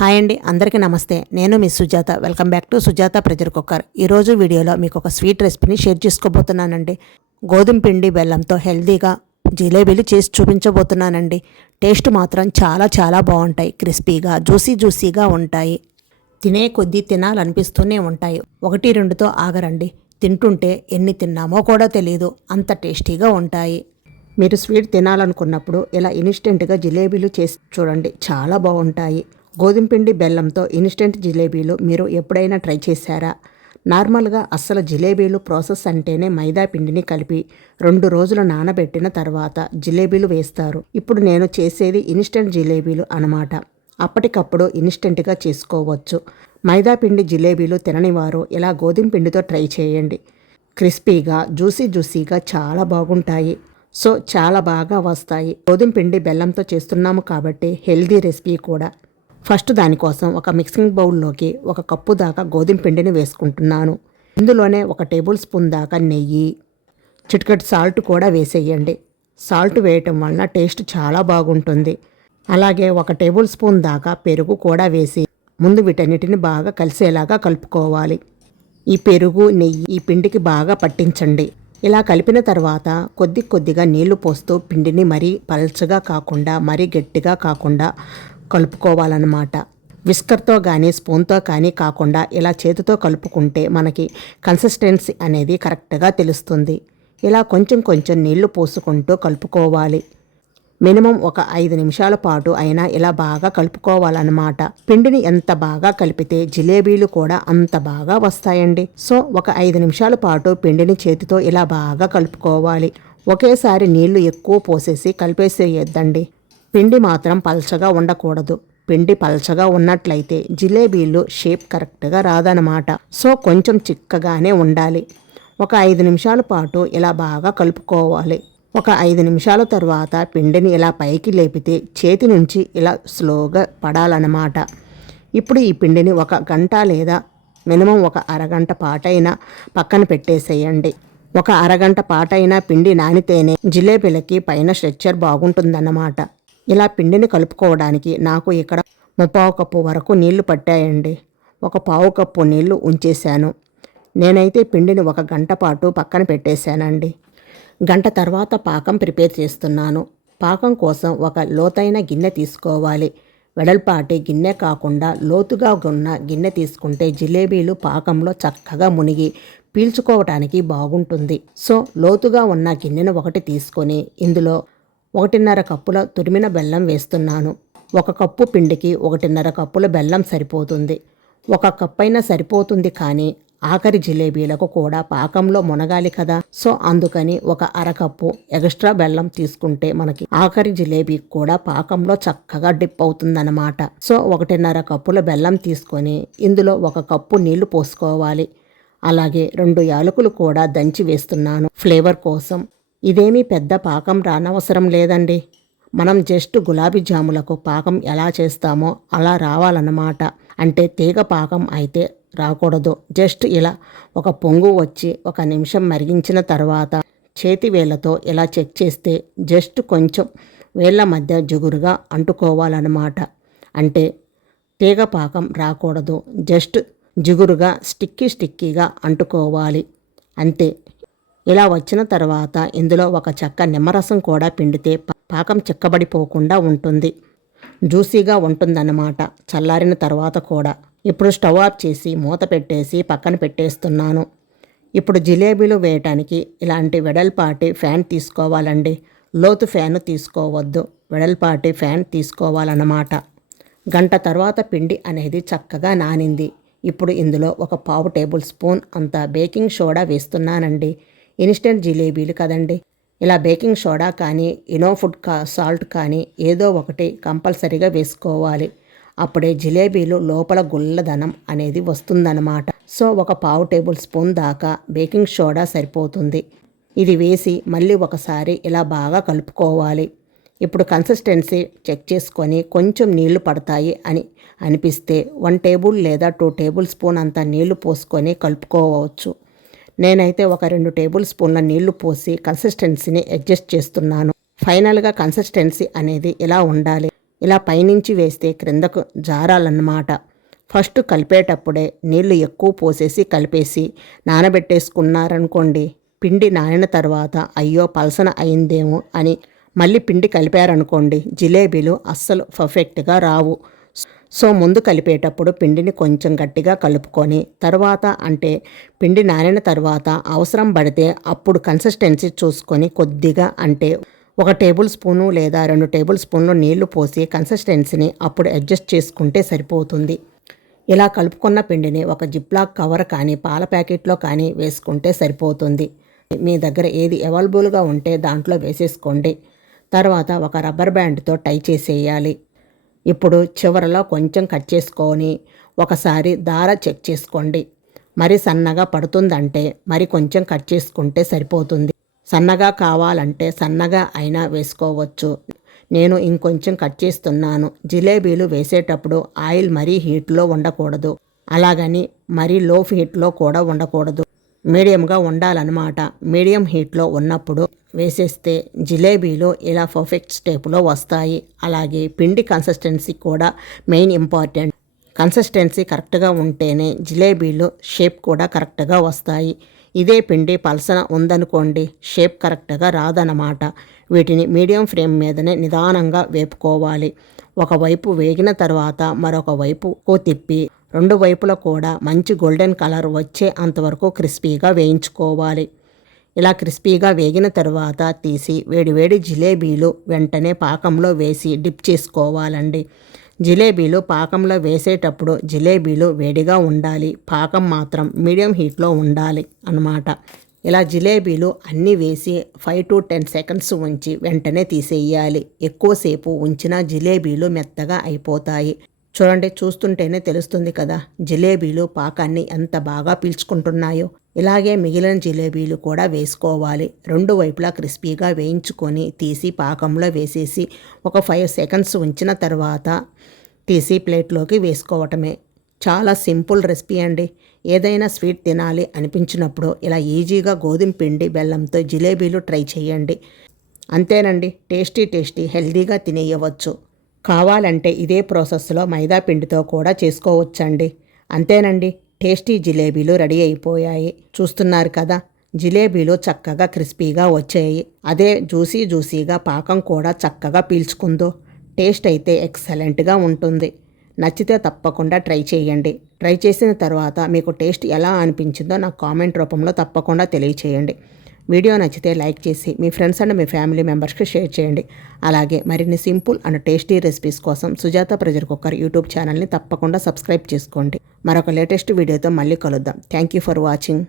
Hi అండి, అందరికీ నమస్తే. నేను మీ Sujatha. Welcome back to Sujatha pressure cooker. ఈరోజు వీడియోలో మీకు ఒక స్వీట్ రెసిపీని షేర్ చేసుకోబోతున్నానండి. గోధుమ పిండి బెల్లంతో హెల్తీగా జిలేబీలు చేసి చూపించబోతున్నానండి. టేస్ట్ మాత్రం చాలా బాగుంటాయి. క్రిస్పీగా జ్యూసీగా ఉంటాయి. తినే కొద్దీ తినాలనిపిస్తూనే ఉంటాయి. 1-2తో ఆగరండి. తింటుంటే ఎన్ని తిన్నామో కూడా తెలియదు, అంత టేస్టీగా ఉంటాయి. మీరు స్వీట్ తినాలనుకున్నప్పుడు ఇలా ఇన్స్టెంట్గా జిలేబీలు చేసి చూడండి, చాలా బాగుంటాయి. గోధుమ పిండి బెల్లంతో ఇన్స్టెంట్ జిలేబీలు మీరు ఎప్పుడైనా ట్రై చేశారా? నార్మల్గా అస్సలు జిలేబీలు ప్రాసెస్ అంటేనే మైదా పిండిని కలిపి 2 రోజులు నానబెట్టిన తర్వాత జిలేబీలు వేస్తారు. ఇప్పుడు నేను చేసేది ఇన్స్టెంట్ జిలేబీలు అన్నమాట. అప్పటికప్పుడు ఇన్స్టెంట్గా చేసుకోవచ్చు. మైదా పిండి జిలేబీలు తినని వారు ఇలా గోధుమ పిండితో ట్రై చేయండి. క్రిస్పీగా జ్యూసీగా చాలా బాగుంటాయి. సో చాలా బాగా వస్తాయి. గోధుమ పిండి బెల్లంతో చేస్తున్నాము కాబట్టి హెల్దీ రెసిపీ కూడా. ఫస్ట్ దానికోసం ఒక మిక్సింగ్ బౌల్లోకి 1 కప్పు దాకా గోధుమ పిండిని వేసుకుంటున్నాను. ఇందులోనే 1 టేబుల్ స్పూన్ దాకా నెయ్యి, చిటికెడు సాల్ట్ కూడా వేసేయండి. సాల్ట్ వేయటం వలన టేస్ట్ చాలా బాగుంటుంది. అలాగే 1 టేబుల్ స్పూన్ దాకా పెరుగు కూడా వేసి ముందు వీటన్నిటిని బాగా కలిసేలాగా కలుపుకోవాలి. ఈ పెరుగు నెయ్యి ఈ పిండికి బాగా పట్టించండి. ఇలా కలిపిన తర్వాత కొద్దిగా నీళ్లు పోస్తూ పిండిని మరీ పల్చగా కాకుండా మరీ గట్టిగా కాకుండా కలుపుకోవాలన్నమాట. విస్కర్తో కానీ స్పూన్తో కానీ కాకుండా ఇలా చేతితో కలుపుకుంటే మనకి కన్సిస్టెన్సీ అనేది కరెక్ట్గా తెలుస్తుంది. ఇలా కొంచెం నీళ్లు పోసుకుంటూ కలుపుకోవాలి. మినిమం ఒక 5 నిమిషాల పాటు అయినా ఇలా బాగా కలుపుకోవాలన్నమాట. పిండిని ఎంత బాగా కలిపితే జిలేబీలు కూడా అంత బాగా వస్తాయండి. సో ఒక 5 నిమిషాల పాటు పిండిని చేతితో ఇలా బాగా కలుపుకోవాలి. ఒకేసారి నీళ్లు ఎక్కువ పోసేసి కలిపేసేయొద్దండి. పిండి మాత్రం పల్చగా ఉండకూడదు. పిండి పల్చగా ఉన్నట్లయితే జిలేబీలు షేప్ కరెక్ట్గా రాదనమాట. సో కొంచెం చిక్కగానే ఉండాలి. ఒక 5 నిమిషాల పాటు ఇలా బాగా కలుపుకోవాలి. ఒక 5 నిమిషాల తర్వాత పిండిని ఇలా పైకి లేపితే చేతి నుంచి ఇలా స్లోగా పడాలన్నమాట. ఇప్పుడు ఈ పిండిని 1 గంట లేదా మినిమం ఒక అరగంట పాటైనా పక్కన పెట్టేసేయండి. ఒక అరగంట పాటైనా పిండి నానితేనే జిలేబీలకి పైన స్ట్రక్చర్ బాగుంటుందన్నమాట. ఇలా పిండిని కలుపుకోవడానికి నాకు ఇక్కడ 3/4 కప్పు వరకు నీళ్లు పట్టాయండి. 1/4 కప్పు నీళ్లు ఉంచేశాను. నేనైతే పిండిని 1 గంట పాటు పక్కన పెట్టేశానండి. గంట తర్వాత పాకం ప్రిపేర్ చేస్తున్నాను. పాకం కోసం ఒక లోతైన గిన్నె తీసుకోవాలి. వెడల్పాటి గిన్నె కాకుండా లోతుగా ఉన్న గిన్నె తీసుకుంటే జిలేబీలు పాకంలో చక్కగా మునిగి పీల్చుకోవటానికి బాగుంటుంది. సో లోతుగా ఉన్న గిన్నెను ఒకటి తీసుకొని ఇందులో 1.5 కప్పుల తురిమిన బెల్లం వేస్తున్నాను. 1 కప్పు పిండికి 1.5 కప్పుల బెల్లం సరిపోతుంది. 1 కప్పు అయినా సరిపోతుంది, కానీ ఆఖరి జిలేబీలకు కూడా పాకంలో మునగాలి కదా. సో అందుకని 1 అరకప్పు ఎక్స్ట్రా బెల్లం తీసుకుంటే మనకి ఆఖరి జిలేబీ కూడా పాకంలో చక్కగా డిప్ అవుతుందన్నమాట. సో 1.5 కప్పుల బెల్లం తీసుకొని ఇందులో 1 కప్పు నీళ్లు పోసుకోవాలి. అలాగే 2 యాలకులు కూడా దంచి వేస్తున్నాను ఫ్లేవర్ కోసం. ఇదేమీ పెద్ద పాకం రానవసరం లేదండి. మనం జస్ట్ గులాబీ జాములకు పాకం ఎలా చేస్తామో అలా రావాలన్నమాట. అంటే తీగ పాకం అయితే రాకూడదు. జస్ట్ ఇలా ఒక పొంగు వచ్చి 1 నిమిషం మరిగించిన తర్వాత చేతి వేళ్ళతో ఇలా చెక్ చేస్తే జస్ట్ కొంచెం వేళ్ళ మధ్య జిగురుగా అంటుకోవాలన్నమాట. అంటే తీగ పాకం రాకూడదు. జస్ట్ జిగురుగా స్టిక్కీగా అంటుకోవాలి, అంతే. ఇలా వచ్చిన తర్వాత ఇందులో 1 చెక్క నిమ్మరసం కూడా పిండితే పాకం చిక్కబడిపోకుండా ఉంటుంది. జ్యూసీగా ఉంటుందన్నమాట చల్లారిన తర్వాత కూడా. ఇప్పుడు స్టవ్ ఆఫ్ చేసి మూత పెట్టేసి పక్కన పెట్టేస్తున్నాను. ఇప్పుడు జిలేబీలు వేయటానికి ఇలాంటి వెడల్పాటి ఫ్యాన్ తీసుకోవాలండి. లోతు ఫ్యాన్ తీసుకోవద్దు, వెడల్పాటి ఫ్యాన్ తీసుకోవాలన్నమాట. గంట తర్వాత పిండి అనేది చక్కగా నానింది. ఇప్పుడు ఇందులో 1/4 టేబుల్ స్పూన్ అంత బేకింగ్ సోడా వేస్తున్నానండి. ఇన్స్టెంట్ జిలేబీలు కదండి. ఇలా బేకింగ్ సోడా కానీ ఇనో ఫుడ్ సాల్ట్ కానీ ఏదో ఒకటి కంపల్సరీగా వేసుకోవాలి. అప్పుడే జిలేబీలు లోపల గుల్లదనం అనేది వస్తుందన్నమాట. సో 1/4 టేబుల్ స్పూన్ దాకా బేకింగ్ సోడా సరిపోతుంది. ఇది వేసి మళ్ళీ ఒకసారి ఇలా బాగా కలుపుకోవాలి. ఇప్పుడు కన్సిస్టెన్సీ చెక్ చేసుకొని కొంచెం నీళ్లు పడతాయి అని అనిపిస్తే 1 టేబుల్ లేదా 2 టేబుల్ స్పూన్ అంత నీళ్లు పోసుకొని కలుపుకోవచ్చు. నేనైతే ఒక 2 టేబుల్ స్పూన్ల నీళ్లు పోసి కన్సిస్టెన్సీని అడ్జస్ట్ చేస్తున్నాను. ఫైనల్గా కన్సిస్టెన్సీ అనేది ఇలా ఉండాలి. ఇలా పైనుంచి వేస్తే క్రిందకు జారాలన్నమాట. ఫస్ట్ కలిపేటప్పుడే నీళ్లు ఎక్కువ పోసేసి కలిపేసి నానబెట్టేసుకున్నారనుకోండి, పిండి నానిన తర్వాత అయ్యో పలసన అయిందేమో అని మళ్ళీ పిండి కలిపారనుకోండి, జిలేబీలు అస్సలు పర్ఫెక్ట్గా రావు. సో ముందు కలిపేటప్పుడు పిండిని కొంచెం గట్టిగా కలుపుకొని తర్వాత అంటే పిండి నానిన తర్వాత అవసరం పడితే అప్పుడు కన్సిస్టెన్సీ చూసుకొని కొద్దిగా అంటే 1 టేబుల్ స్పూను లేదా 2 టేబుల్ స్పూన్లు నీళ్లు పోసి కన్సిస్టెన్సీని అప్పుడు అడ్జస్ట్ చేసుకుంటే సరిపోతుంది. ఇలా కలుపుకున్న పిండిని ఒక జిప్లాక్ కవర్ కానీ పాల ప్యాకెట్లో కానీ వేసుకుంటే సరిపోతుంది. మీ దగ్గర ఏది అవైలబుల్గా ఉంటే దాంట్లో వేసేసుకోండి. తర్వాత ఒక రబ్బర్ బ్యాండ్తో టై చేసేయాలి. ఇప్పుడు చివరలో కొంచెం కట్ చేసుకొని ఒకసారి దార చెక్ చేసుకోండి. మరి సన్నగా పడుతుందంటే మరి కొంచెం కట్ చేసుకుంటే సరిపోతుంది. సన్నగా కావాలంటే సన్నగా అయినా వేసుకోవచ్చు. నేను ఇంకొంచెం కట్ చేస్తున్నాను. జిలేబీలు వేసేటప్పుడు ఆయిల్ మరీ హీట్లో ఉండకూడదు, అలాగని మరీ లో హీట్లో కూడా ఉండకూడదు. మీడియంగా ఉండాలన్నమాట. మీడియం హీట్లో ఉన్నప్పుడు వేసేస్తే జిలేబీలు ఇలా పర్ఫెక్ట్ స్టేప్లో వస్తాయి. అలాగే పిండి కన్సిస్టెన్సీ కూడా మెయిన్ ఇంపార్టెంట్. కన్సిస్టెన్సీ కరెక్ట్గా ఉంటేనే జిలేబీలు షేప్ కూడా కరెక్ట్గా వస్తాయి. ఇదే పిండి పలసన ఉందనుకోండి, షేప్ కరెక్ట్గా రాదన్నమాట. వీటిని మీడియం ఫ్లేమ్ మీదనే నిదానంగా వేపుకోవాలి. ఒకవైపు వేగిన తర్వాత మరొక వైపుకు తిప్పి 2 వైపులా కూడా మంచి గోల్డెన్ కలర్ వచ్చే అంతవరకు క్రిస్పీగా వేయించుకోవాలి. ఇలా క్రిస్పీగా వేగిన తర్వాత తీసి వేడివేడి జిలేబీలు వెంటనే పాకంలో వేసి డిప్ చేసుకోవాలండి. జిలేబీలు పాకంలో వేసేటప్పుడు జిలేబీలు వేడిగా ఉండాలి, పాకం మాత్రం మీడియం హీట్లో ఉండాలి అన్నమాట. ఇలా జిలేబీలు అన్నీ వేసి 5 to 10 సెకండ్స్ ఉంచి వెంటనే తీసేయాలి. ఎక్కువసేపు ఉంచిన జిలేబీలు మెత్తగా అయిపోతాయి. చూడండి, చూస్తుంటేనే తెలుస్తుంది కదా జిలేబీలు పాకాన్ని ఎంత బాగా పీల్చుకుంటున్నాయో. ఇలాగే మిగిలిన జిలేబీలు కూడా వేసుకోవాలి. 2 వైపులా క్రిస్పీగా వేయించుకొని తీసి పాకంలో వేసేసి ఒక 5 సెకండ్స్ ఉంచిన తర్వాత తీసి ప్లేట్లోకి వేసుకోవటమే. చాలా సింపుల్ రెసిపీ అండి. ఏదైనా స్వీట్ తినాలి అనిపించినప్పుడు ఇలా ఈజీగా గోధుమ పిండి బెల్లంతో జిలేబీలు ట్రై చేయండి. అంతేనండి, టేస్టీ హెల్దీగా తినేయవచ్చు. కావాలంటే ఇదే ప్రాసెస్లో మైదా పిండితో కూడా చేసుకోవచ్చండి. అంతేనండి, టేస్టీ జిలేబీలు రెడీ అయిపోయాయి. చూస్తున్నారు కదా, జిలేబీలు చక్కగా క్రిస్పీగా వచ్చాయి. అదే జ్యూసీగా పాకం కూడా చక్కగా పీల్చుకుందో. టేస్ట్ అయితే ఎక్సలెంట్గా ఉంటుంది. నచ్చితే తప్పకుండా ట్రై చేయండి. ట్రై చేసిన తర్వాత మీకు టేస్ట్ ఎలా అనిపించిందో నాకు కామెంట్ రూపంలో తప్పకుండా తెలియచేయండి. వీడియో నచ్చితే లైక్ చేసి మీ ఫ్రెండ్స్ అండ్ మీ ఫ్యామిలీ మెంబర్స్కి షేర్ చేయండి. అలాగే మరిన్ని సింపుల్ అండ్ టేస్టీ రెసిపీస్ కోసం సుజాత ప్రెషర్ కుక్కర్ యూట్యూబ్ ఛానల్ని తప్పకుండా సబ్స్క్రైబ్ చేసుకోండి. మరొక లేటెస్ట్ వీడియోతో మళ్ళీ కలుద్దాం. Thank you for watching.